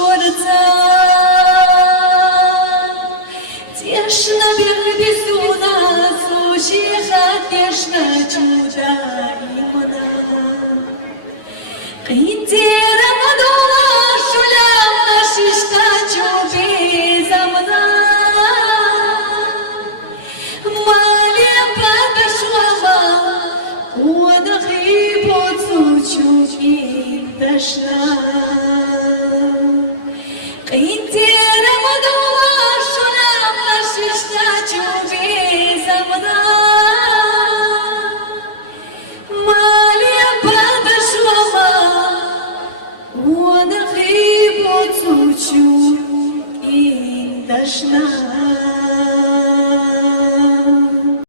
шорца. Тешно бег безумно, служиха тешно чуда икона. Киндера мадула шулям нашишта чуби замна. Малия подошла, удахи подсучуки дошла. Киндера мадула шулям нашишта чуби замна. Малия подошла, удахи подсучуки дошла.